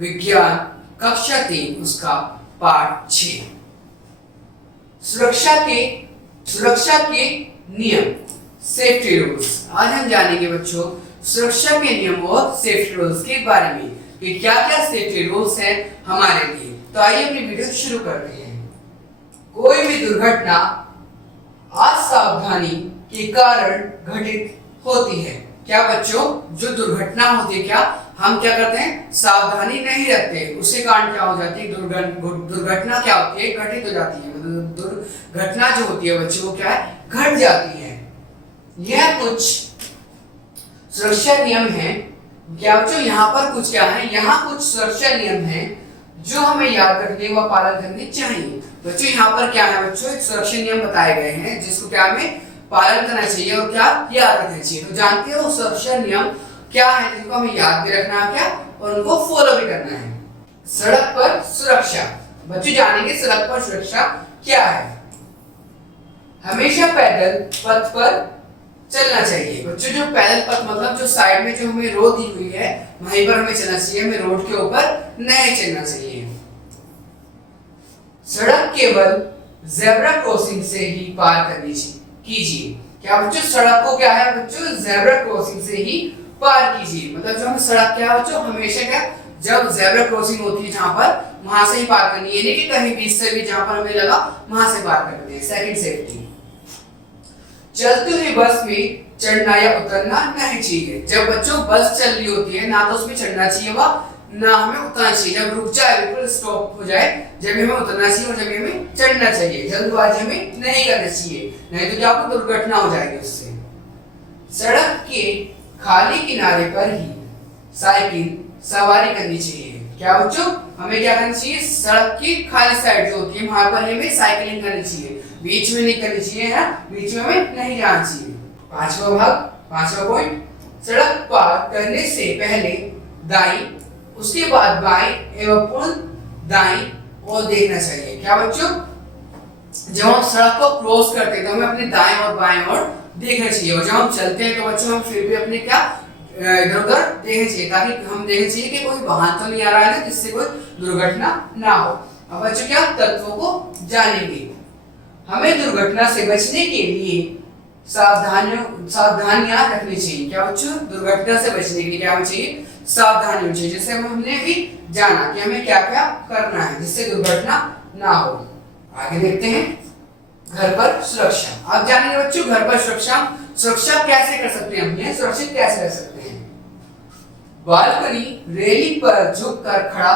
विज्ञान कक्षा 3 उसका पाठ 6 सुरक्षा के नियम सेफ्टी रूल्स। आज हम जानेंगे बच्चों सुरक्षा के नियम और सेफ्टी रूल्स के बारे में कि क्या क्या सेफ्टी रूल्स हैं हमारे लिए। तो आइए अपनी वीडियो शुरू करते हैं। कोई भी दुर्घटना असावधानी के कारण घटित होती है। क्या बच्चों, जो दुर्घटना होती है क्या हम क्या करते हैं, सावधानी नहीं रखते, उसके कारण क्या हो जाती है, दुर्घटना क्या होती है, घटित हो जाती है। मतलब दुर्घटना जो होती है बच्चों वो क्या है, घट जाती है। यह कुछ सुरक्षा नियम है। क्या बच्चों, यहाँ पर कुछ क्या है, यहाँ कुछ सुरक्षा नियम है जो हमें याद रखने व पालन करने चाहिए। बच्चों यहाँ पर क्या है बच्चों, एक सुरक्षा नियम बताए गए हैं जिसको क्या हमें पालन करना चाहिए और क्या याद रखना चाहिए। तो जानते हो सुरक्षा नियम क्या है जिनको हमें याद भी रखना है क्या और उनको फॉलो भी करना है। सड़क पर सुरक्षा। बच्चों जानेंगे सड़क पर सुरक्षा क्या है। हमेशा पैदल पथ पर चलना चाहिए। बच्चों जो पैदल पथ मतलब जो साइड में जो हमें रोड दी हुई है वहीं पर हमें चलना चाहिए, हमें रोड के ऊपर नहीं चलना चाहिए। सड़क केवल ज़ेब्रा क्रॉसिंग से ही पार करनी कीजिए। क्या बच्चों, सड़क को क्या है बच्चों, ज़ेब्रा क्रॉसिंग से ही पार कीजिए। मतलब जो हमें सड़क क्या है बच्चों, हमेशा क्या जब ज़ेब्रा क्रॉसिंग होती है जहां पर वहां से ही पार करनी है, नहीं कि कहीं बीच से भी जहां पर हमें लगा वहां से पार करनी है। Second safety. चलती हुई बस में चढ़ना या उतरना नहीं चाहिए। जब बच्चों बस चल रही होती है ना तो उसमें चढ़ना चाहिए व ना हमें उतरना चाहिए। जब रुक जाए, बिल्कुल स्टॉप हो जाए, जब हमें उतरना चाहिए और जब हमें चढ़ना चाहिए। जल्दबाजी हमें नहीं करना चाहिए, नहीं तो क्या आपको दुर्घटना हो जाएगी उससे। सड़क के खाली किनारे पर ही साइकिल सवारी करनी चाहिए। क्या बच्चों, हमें क्या करना चाहिए, सड़क की खाली साइड जो होती है वहां पर हमें साइकिलिंग करनी चाहिए, बीच में नहीं करनी चाहिए, है बीच में हमें नहीं जाना चाहिए। पांचवा पॉइंट, सड़क पार करने से पहले दाईं उसके बाद बाईं एवं पुनः दाईं और देखना चाहिए। क्या बच्चों, जब हम सड़क को क्रॉस करते हैं तो हमें अपने दाएं और बाएं ओर देखना चाहिए और जब हम चलते हैं तो बच्चों हम फिर भी अपने क्या इधर उधर देखना चाहिए, ताकि हम देखना चाहिए कि कोई वाहन तो नहीं आ रहा है ना जिससे कोई दुर्घटना ना हो। अब बच्चों क्या तत्वों को जानेंगे। हमें दुर्घटना से बचने के लिए सावधानियां रखनी चाहिए। क्या बच्चों, दुर्घटना से बचने के लिए क्या होना चाहिए, सावधानी होनी चाहिए। जैसे हमने भी जाना कि हमें क्या क्या करना है जिससे दुर्घटना ना हो। आगे देखते हैं घर पर सुरक्षा। आप जानेंगे बच्चों घर पर सुरक्षा कैसे कर सकते हैं, हम सुरक्षित कैसे रह सकते हैं। बालकनी रेलिंग पर झुककर खड़ा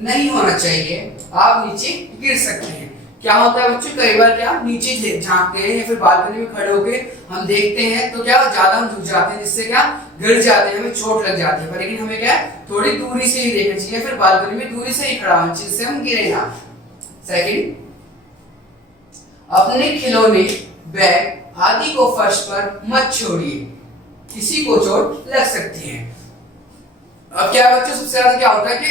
नहीं होना चाहिए, आप नीचे गिर सकते हैं। क्या होता है बच्चों, कई बार क्या नीचे झांकते हैं या फिर बालकनी में खड़े होकर हम देखते हैं तो क्या ज्यादा हम झुक जाते हैं जिससे क्या गिर जाते हैं, हमें चोट लग जाती है। पर लेकिन हमें क्या थोड़ी दूरी से ही देखना चाहिए, फिर बालकनी में दूरी से ही खड़ा होना चाहिए जिससे हम गिरे ना। सेकंड, अपने खिलौने बैग आदि को फर्श पर मत छोड़िए, किसी को चोट लग सकती है। अब क्या बच्चों सबसे ज्यादा क्या होता है कि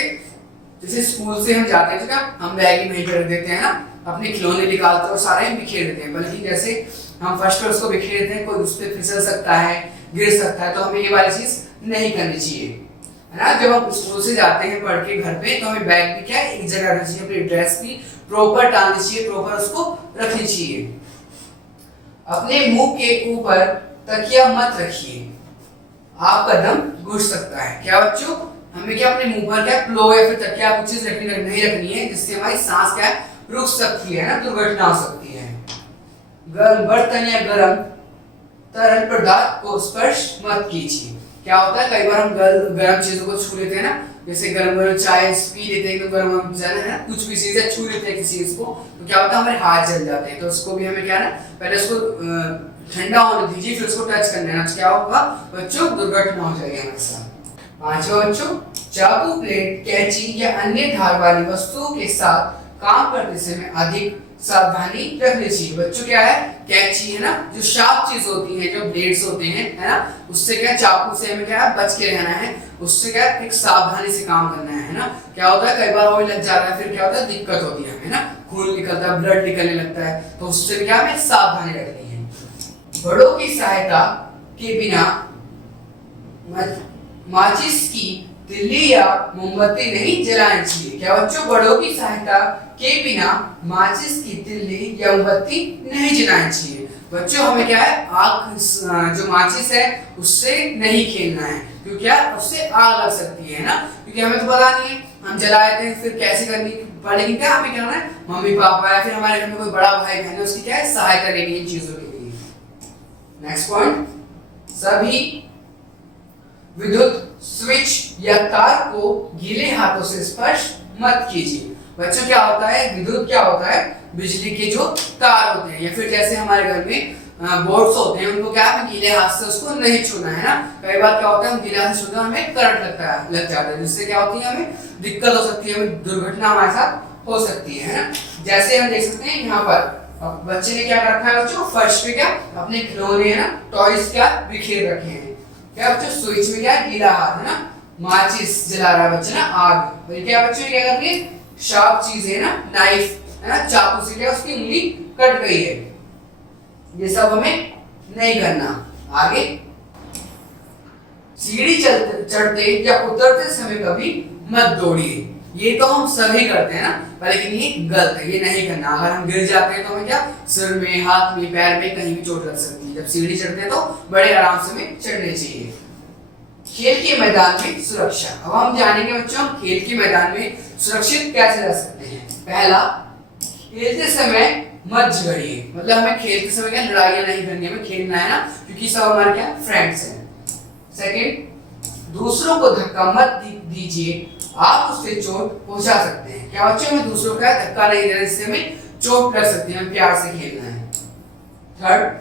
जैसे स्कूल से हम जाते हैं तो क्या हम बैग ही वहीं पर रख देते हैं ना, अपने खिलौने निकालते और सारे बिखेर देते हैं। बल्कि जैसे हम फर्स्ट पर उसको बिखेर देते हैं, कोई उस पर फिसल सकता है, गिर सकता है, तो हमें ये वाली चीज नहीं करनी चाहिए, है ना। जब हम स्कूल से जाते हैं पढ़ के घर पे तो हमें बैग भी क्या एक जगह रखना चाहिए, अपनी ड्रेस भी प्रॉपर टांगनी चाहिए, प्रॉपर उसको रखनी चाहिए। अपने मुंह के ऊपर तकिया मत रखिए, आपका दम घुट सकता है। क्या बच्चों, हमें क्या अपने मुंह पर क्या पिलो या फिर तकिया कुछ चीज नहीं रखनी है जिससे हमारी सांस क्या रुक सकती है ना, दुर्घटना हो सकती है। गर्म बर्तन या गर्म तरल पदार्थ को स्पर्श मत कीजिए। क्या होता है कई बार हम गर्म चीजों को छू लेते हैं ना, जैसे गर्म चाय पी लेते हैं तो गर्म है ना, कुछ भी चीजें छू लेते हैं किसी चीज को तो क्या होता है हमारे हाथ जल जाते हैं। तो उसको भी हमें क्या ना पहले उसको ठंडा होने दीजिए फिर उसको टच करना है। क्या होगा बच्चों, दुर्घटना हो जाएगी हमारे साथ। पांचवा बच्चों, चाकू प्लेट कैंची या अन्य धार वाली वस्तुओं के साथ काम करते समय अधिक सावधानी रखनी चाहिए। बच्चों क्या है, कैंची है ना, जो शार्प चीज होती है, जो ब्लेड्स होते हैं, है ना, उससे क्या चाकू से हमें क्या बच के रहना है, उससे क्या एक सावधानी से काम करना है ना। क्या होता है कई बार ऑयल लग जाता है, फिर क्या होता है दिक्कत होती है हमें ना, खून निकलता है, ब्लड निकलने लगता है, तो उससे क्या हमें सावधानी रखनी है। बड़ों की सहायता के बिना माचिस की तिल्ली या मोमबत्ती नहीं जलानी चाहिए। क्या बच्चों, बड़ों की सहायता के बिना माचिस की तिल्ली या मोमबत्ती नहीं जलानी चाहिए। बच्चों हमें क्या है, आग जो माचिस है उससे नहीं खेलना है, क्योंकि क्या उससे आग लग सकती है ना, क्योंकि हमें तो पता नहीं है, हम जला देते हैं फिर कैसे करनी पर, लेकिन क्या हमें करना है, मम्मी पापा या फिर हमारे घर में कोई बड़ा भाई बहन है उसकी क्या है सहायता लेनी इन चीजों के लिए। नेक्स्ट पॉइंट, सभी विद्युत स्विच या तार को गीले हाथों से स्पर्श मत कीजिए। बच्चों क्या होता है, विद्युत क्या होता है, बिजली के जो तार होते हैं या फिर जैसे हमारे घर में बोर्ड्स होते हैं, उनको क्या हमें गीले हाथ से उसको नहीं छूना है ना। कई बार क्या होता है, हम गीले हाथ से छूते हैं हमें करंट लग जाता है, जिससे क्या होती है हमें दिक्कत हो सकती है, हमें दुर्घटना हमारे साथ हो सकती है ना। जैसे हम देख सकते हैं यहाँ पर बच्चे ने क्या रखा है बच्चों, फर्श पे क्या अपने खिलौने है ना, टॉयज क्या बिखेर रखे हैं। क्या बच्चों, स्विच में क्या है, गीला हाथ है ना, माचिस जला रहा है बच्चा ना, आग। क्या बच्चों क्या कर रही है, शार्प चीज है ना, नाइफ है ना, चाकू से क्या उसकी उंगली कट गई है, ये सब हमें नहीं करना। आगे, सीढ़ी चढ़ते या उतरते समय कभी मत दौड़िए। ये तो हम सभी करते हैं ना, लेकिन ये गलत है, ये नहीं करना। अगर हम गिर जाते हैं तो हमें क्या सिर में, हाथ में, पैर में कहीं भी चोट लग सकती है। जब सीढ़ी चढ़ते हैं तो बड़े आराम से हमें चढ़ने चाहिए। खेल के मैदान में सुरक्षा। अब हम जानेंगे बच्चों, खेल के मैदान में सुरक्षित कैसे रह सकते हैं। पहला, खेलते समय मत झगड़िए, मतलब हमें खेलते समय क्या लड़ाइयां नहीं करनी, हमें खेलना है ना, क्योंकि सब हमारे क्या फ्रेंड्स हैं। सेकंड, दूसरों को धक्का मत दीजिए, आप उससे चोट पहुंचा सकते हैं। क्या बच्चों, हमें दूसरों का धक्का नहीं देना, जिससे हमें चोट लग सकती है, हमें प्यार से खेलना है। थर्ड,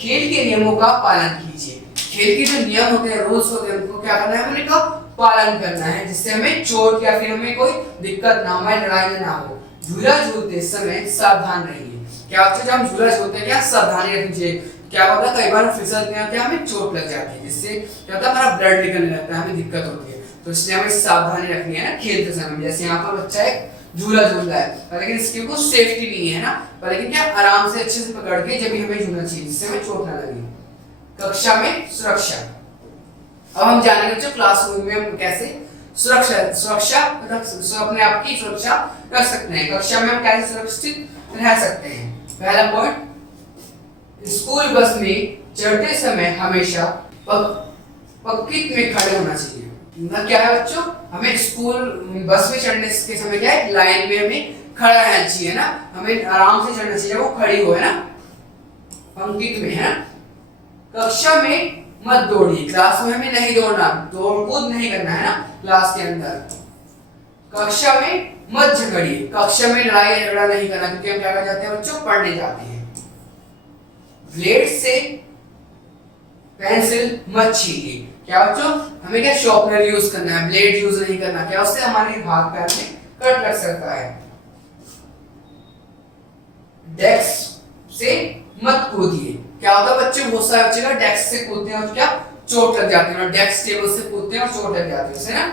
खेल के नियमों का पालन कीजिए। खेल के जो नियम होते हैं, रूल्स होते हैं, उनको क्या करना है, हमने का पालन करना है, जिससे हमें चोट या फिर हमें कोई दिक्कत ना हो, हमारी लड़ाई ना हो। झूला झूलते समय सावधान रहिए। क्या बच्चों, जब हम झूला झूलते हैं क्या सावधानी रखनी चाहिए। क्या होता है, कई बार फिसलते हैं क्या हमें चोट लग जाती है, जिससे क्या होता है हमारा ब्लड निकलने लगता है, हमें दिक्कत होती है। तो इसलिए हमें सावधानी रखनी है ना खेलते समय। जैसे यहाँ पर बच्चा एक झूला झूल रहा है, लेकिन इसकी कोई सेफ्टी नहीं है ना, पर लेकिन क्या आराम से अच्छे से पकड़ के जब भी हमें झूलना चाहिए, जिससे हमें चोट ना लगे। कक्षा में सुरक्षा। अब हम जानेंगे बच्चों क्लासरूम में हम कैसे सुरक्षा अपने आप की सुरक्षा रख सकते हैं। कक्षा में हम कैसे सुरक्षित रह सकते हैं। पहला पॉइंट, स्कूल बस में चढ़ते समय हमेशा पंक्ति में खड़े होना चाहिए। ना क्या है बच्चों, हमें स्कूल बस में चढ़ने के समय क्या है, लाइन में हमें खड़ा रहना चाहिए ना, हमें आराम से चढ़ना चाहिए, वो खड़ी हो है ना, पंक्ति में है ना। कक्षा में मत दौड़िए, क्लास में हमें नहीं दौड़ना, दौड़ कूद नहीं करना है ना क्लास के अंदर। कक्षा में मत झगड़िए, कक्षा में लड़ाई झगड़ा नहीं करना, क्योंकि हम क्या कर जाते हैं बच्चों, पढ़ने जाते हैं। ब्लेड से पेंसिल मत छीलिए। क्या बच्चों, हमें क्या शार्पनर यूज करना है, ब्लेड यूज नहीं करना, क्या उससे हमारे हाथ पैर में कट लग सकता है। डेस्क से मत कूदिए। क्या होता है बच्चे, बहुत सारे बच्चे का डेस्क से कूदते हैं और क्या चोट लग जाती है, और डेस्क टेबल से कूदते हैं और चोट लग जाती है उससे ना।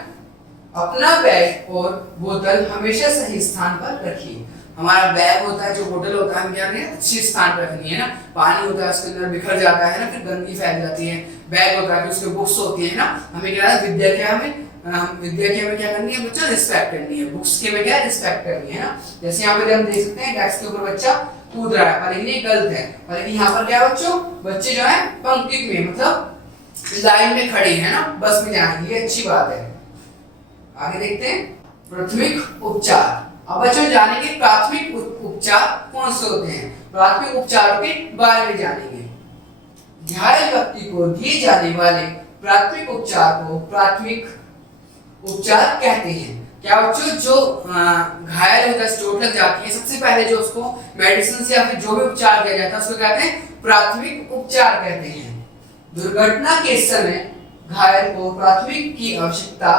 अपना बैग और बोतल हमेशा सही स्थान पर रखिए। हमारा बैग होता है, जो बोतल होता है, हम क्या करें अच्छे स्थान पर रखनी है ना। पानी होता है उसके अंदर बिखर जाता है ना, फिर गंदगी फैल जाती है। बैग होता है, उसके बुक्स होती है ना, हमें क्या है विद्या की हमें क्या करनी है बच्चा, रिस्पेक्ट करनी है। बुक्स की हमें क्या रिस्पेक्ट करनी है ना। जैसे यहाँ पे हम देख सकते हैं डेस्क के ऊपर बच्चा कूद रहा है, पर लेकिन ये गलत है। पर लेकिन यहाँ पर क्या है बच्चों, बच्चे जो है पंक्ति में मतलब लाइन में खड़े हैं ना बस में जाने के लिए, अच्छी बात है। आगे देखते हैं प्राथमिक उपचार। अब बच्चों जानेंगे प्राथमिक उपचार कौन से होते हैं, प्राथमिक उपचारों के बारे में जानेंगे। घायल व्यक्ति को दिए जाने वाले प्राथमिक उपचार को प्राथमिक उपचार कहते हैं। क्या बच्चों, जो घायल होता है, चोट लग जाती है, सबसे पहले जो उसको मेडिसिन से या फिर जो भी उपचार किया जाता है उसको कहते हैं प्राथमिक उपचार कहते हैं। दुर्घटना के समय घायल को प्राथमिक की आवश्यकता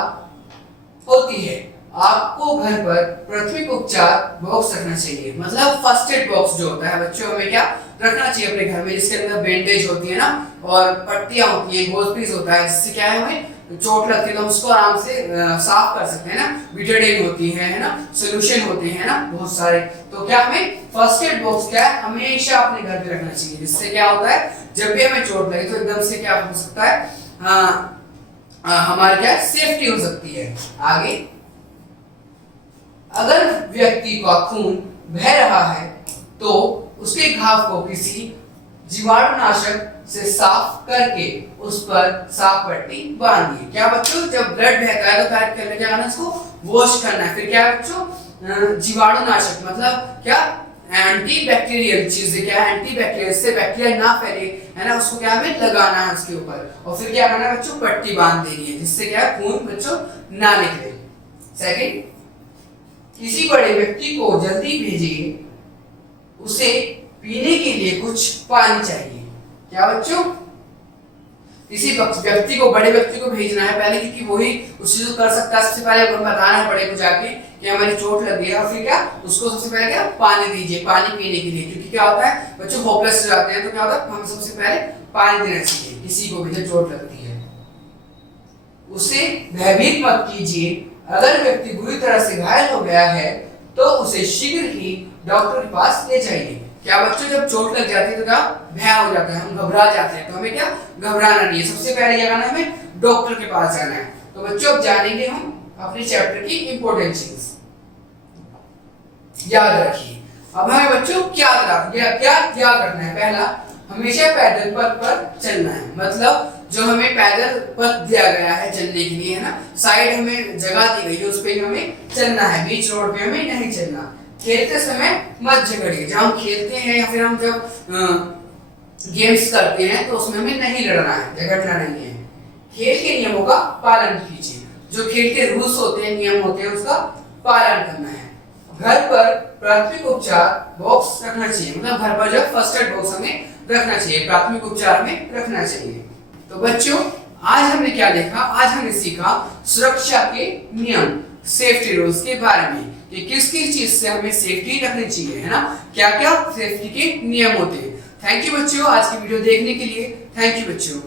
होती है। आपको घर पर प्राथमिक उपचार बॉक्स रखना चाहिए, मतलब फर्स्ट एड बॉक्स जो होता है बच्चों हमें क्या रखना चाहिए अपने घर में, जिसके अंदर बैंडेज होती है ना और पट्टियां होती है, गोज पीस होता है, जिससे क्या है हमें चोट लगती है तो हम उसको आराम से साफ कर सकते हैं ना। बिटाडीन होती है ना, सोल्यूशन होते हैं ना बहुत सारे। तो क्या हमें फर्स्ट एड बॉक्स क्या है हमेशा अपने घर पे रखना चाहिए, जिससे क्या होता है जब भी हमें चोट लगे तो एकदम से क्या हो सकता है हमारी क्या सेफ्टी हो सकती है। आगे, अगर व्यक्ति का खून बह रहा है तो उसके घाव को किसी जीवाणुनाशक से साफ करके उस पर साफ पट्टी बांधिए। क्या बच्चों, जब ब्लड बहता है तो क्या करना है, उसको वॉश करना है। फिर क्या है बच्चों, जीवाणुनाशक मतलब क्या, एंटी बैक्टीरियल चीजें, क्या एंटी बैक्टीरियल, इससे बैक्टीरिया ना फैले, है ना, उसको क्या हमें लगाना है उसके ऊपर। और फिर क्या करना है बच्चों, पट्टी बांध देनी है, जिससे क्या है खून बच्चों ना निकले। सेकंड, किसी बड़े व्यक्ति को जल्दी भेजिए, उसे पीने के लिए कुछ पानी चाहिए। क्या बच्चों, किसी व्यक्ति को, बड़े व्यक्ति को भेजना है पहले, क्योंकि वही उस चीज को कर सकता है। सबसे पहले हम बताना है बड़े को जाके कि हमारी चोट लग गई है, और फिर क्या उसको सबसे पहले क्या पानी दीजिए, पानी पीने के लिए। क्योंकि क्या होता है बच्चों, होपलेस हो जाते हैं, तो क्या होता है हम सबसे पहले पानी देना चाहिए किसी को भी जब चोट लगती है। उसे भयभीत मत कीजिए, अगर व्यक्ति बुरी तरह से घायल हो गया है तो उसे शीघ्र ही डॉक्टर के पास ले जाइए। क्या बच्चों, जब चोट लग जाती है तो क्या भय हो जाता है, हम घबरा जाते हैं, तो हमें क्या घबराना नहीं है, सबसे पहले क्या करना है, हमें डॉक्टर के पास जाना है। तो बच्चों अब जानेंगे हम अपने चैप्टर की इंपॉर्टेंट चीज, याद रखिए। अब हमें बच्चों क्या याद रखना है, पहला, हमेशा पैदल पथ पर चलना है, मतलब जो हमें पैदल पथ दिया गया है चलने के लिए, है ना, साइड हमें जगह दी गई है, उस पे हमें चलना है, बीच रोड पे हमें नहीं चलना। खेलते समय मत झगड़िए, जब हम खेलते हैं या फिर हम जब गेम्स करते हैं तो उसमें हमें नहीं लड़ना है, झगड़ना नहीं है। खेल के नियमों का पालन कीजिए, जो खेल के रूल्स होते हैं, नियम होते हैं, उसका पालन करना है। घर पर प्राथमिक उपचार बॉक्स रखना चाहिए, मतलब घर पर जो फर्स्ट एड बॉक्स हमें रखना चाहिए, प्राथमिक उपचार में रखना चाहिए। तो बच्चों आज हमने क्या देखा, आज हमने सीखा सुरक्षा के नियम, सेफ्टी रूल्स के बारे में, कि किस किस चीज से हमें सेफ्टी रखनी चाहिए, है ना, क्या क्या सेफ्टी के नियम होते हैं। थैंक यू बच्चों आज की वीडियो देखने के लिए, थैंक यू बच्चों।